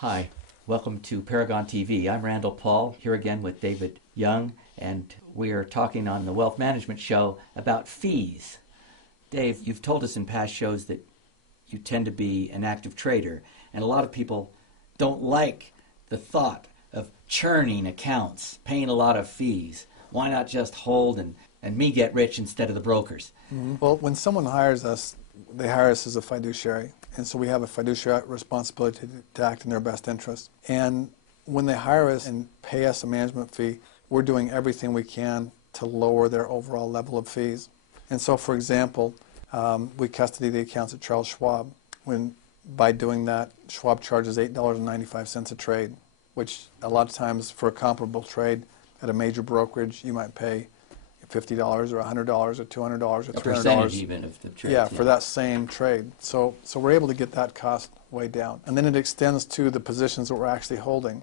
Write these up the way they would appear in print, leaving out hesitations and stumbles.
Hi, welcome to Paragon TV. I'm Randall Paul, here again with David Young, and we are talking on the Wealth Management Show about fees. Dave, you've told us in past shows that you tend to be an active trader, and a lot of people don't like the thought of churning accounts, paying a lot of fees. Why not just hold and me get rich instead of the brokers? Well, when someone hires us, they hire us as a fiduciary. And so we have a fiduciary responsibility to act in their best interest. And when they hire us and pay us a management fee, we're doing everything we can to lower their overall level of fees. And so, for example, we custody the accounts at Charles Schwab. By doing that, Schwab charges $8.95 a trade, which a lot of times for a comparable trade at a major brokerage, you might pay $50 or $100 or $200 or $300. A percentage even of the trade. Yeah, for that same trade. So we're able to get that cost way down. And then it extends to the positions that we're actually holding.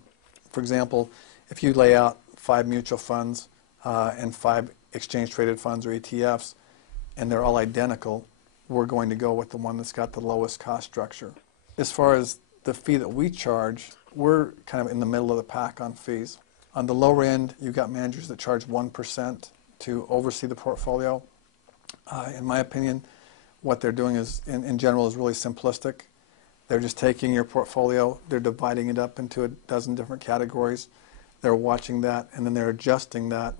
For example, if you lay out 5 mutual funds and 5 exchange-traded funds or ETFs, and they're all identical, we're going to go with the one that's got the lowest cost structure. As far as the fee that we charge, we're kind of in the middle of the pack on fees. On the lower end, you've got managers that charge 1% to oversee the portfolio. In my opinion, what they're doing is, in general, is really simplistic. They're just taking your portfolio, they're dividing it up into a dozen different categories. They're watching that, and then they're adjusting that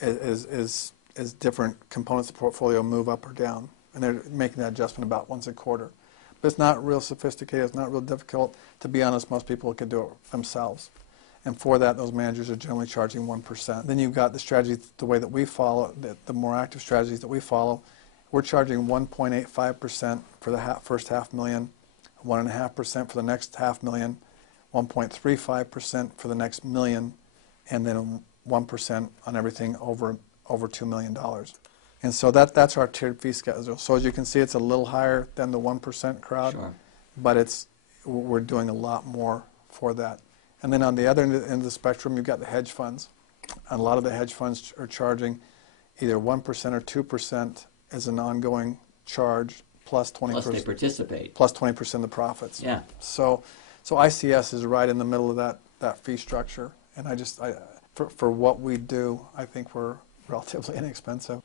as different components of the portfolio move up or down. And they're making that adjustment about once a quarter. But it's not real sophisticated, it's not real difficult. To be honest, most people can do it themselves. And for that, those managers are generally charging 1%. Then you've got the strategy, the way that we follow, the more active strategies that we follow. We're charging 1.85% for the first $500,000, 1.5% for the next $500,000, 1.35% for the next $1 million, and then 1% on everything over $2 million. And so that's our tiered fee schedule. So as you can see, it's a little higher than the 1% crowd, Sure. But we're doing a lot more for that. And then on the other end of the spectrum, you've got the hedge funds. And a lot of the hedge funds are charging either 1% or 2% as an ongoing charge, plus 20%. Plus they participate. Plus 20% of the profits. Yeah. So ICS is right in the middle of that fee structure. And for what we do, I think we're relatively inexpensive.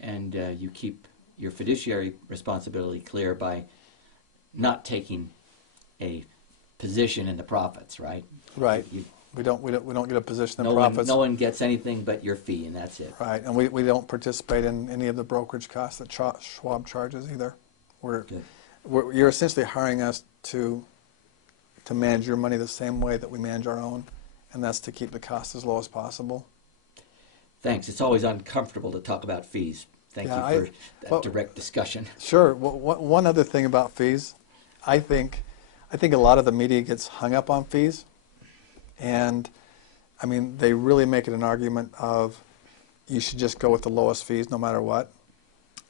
And you keep your fiduciary responsibility clear by not taking a position in the profits, right? Right. We don't get a position in profits. No one gets anything but your fee, and that's it. Right, and we don't participate in any of the brokerage costs that Schwab charges either. You're essentially hiring us to manage your money the same way that we manage our own, and that's to keep the cost as low as possible. Thanks. It's always uncomfortable to talk about fees. Thank you for that direct discussion. Sure. Well, one other thing about fees, I think a lot of the media gets hung up on fees, and I mean they really make it an argument of you should just go with the lowest fees no matter what.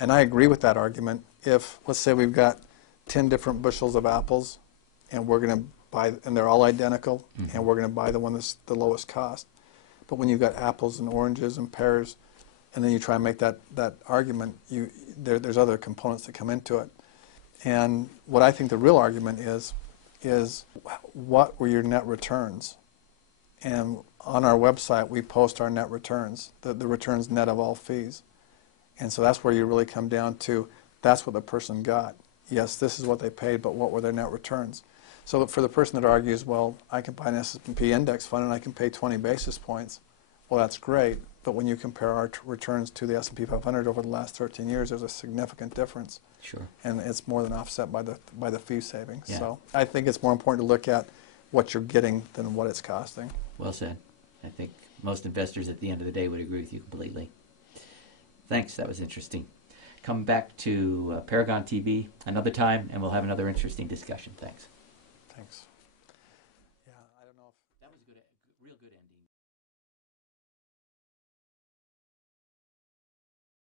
And I agree with that argument. If, let's say, we've got 10 different bushels of apples, and we're going to buy, and they're all identical, and we're going to buy the one that's the lowest cost. But when you've got apples and oranges and pears, and then you try and make that argument, there's other components that come into it. And what I think the real argument is what were your net returns? And on our website, we post our net returns, the returns net of all fees. And so that's where you really come down to, that's what the person got. Yes, this is what they paid, but what were their net returns? So for the person that argues, well, I can buy an S&P index fund and I can pay 20 basis points, well, that's great. But when you compare our returns to the S&P 500 over the last 13 years, there's a significant difference. Sure. And it's more than offset by the fee savings. Yeah. So I think it's more important to look at what you're getting than what it's costing. Well said. I think most investors at the end of the day would agree with you completely. Thanks. That was interesting. Come back to Paragon TV another time, and we'll have another interesting discussion. Thanks. Thanks.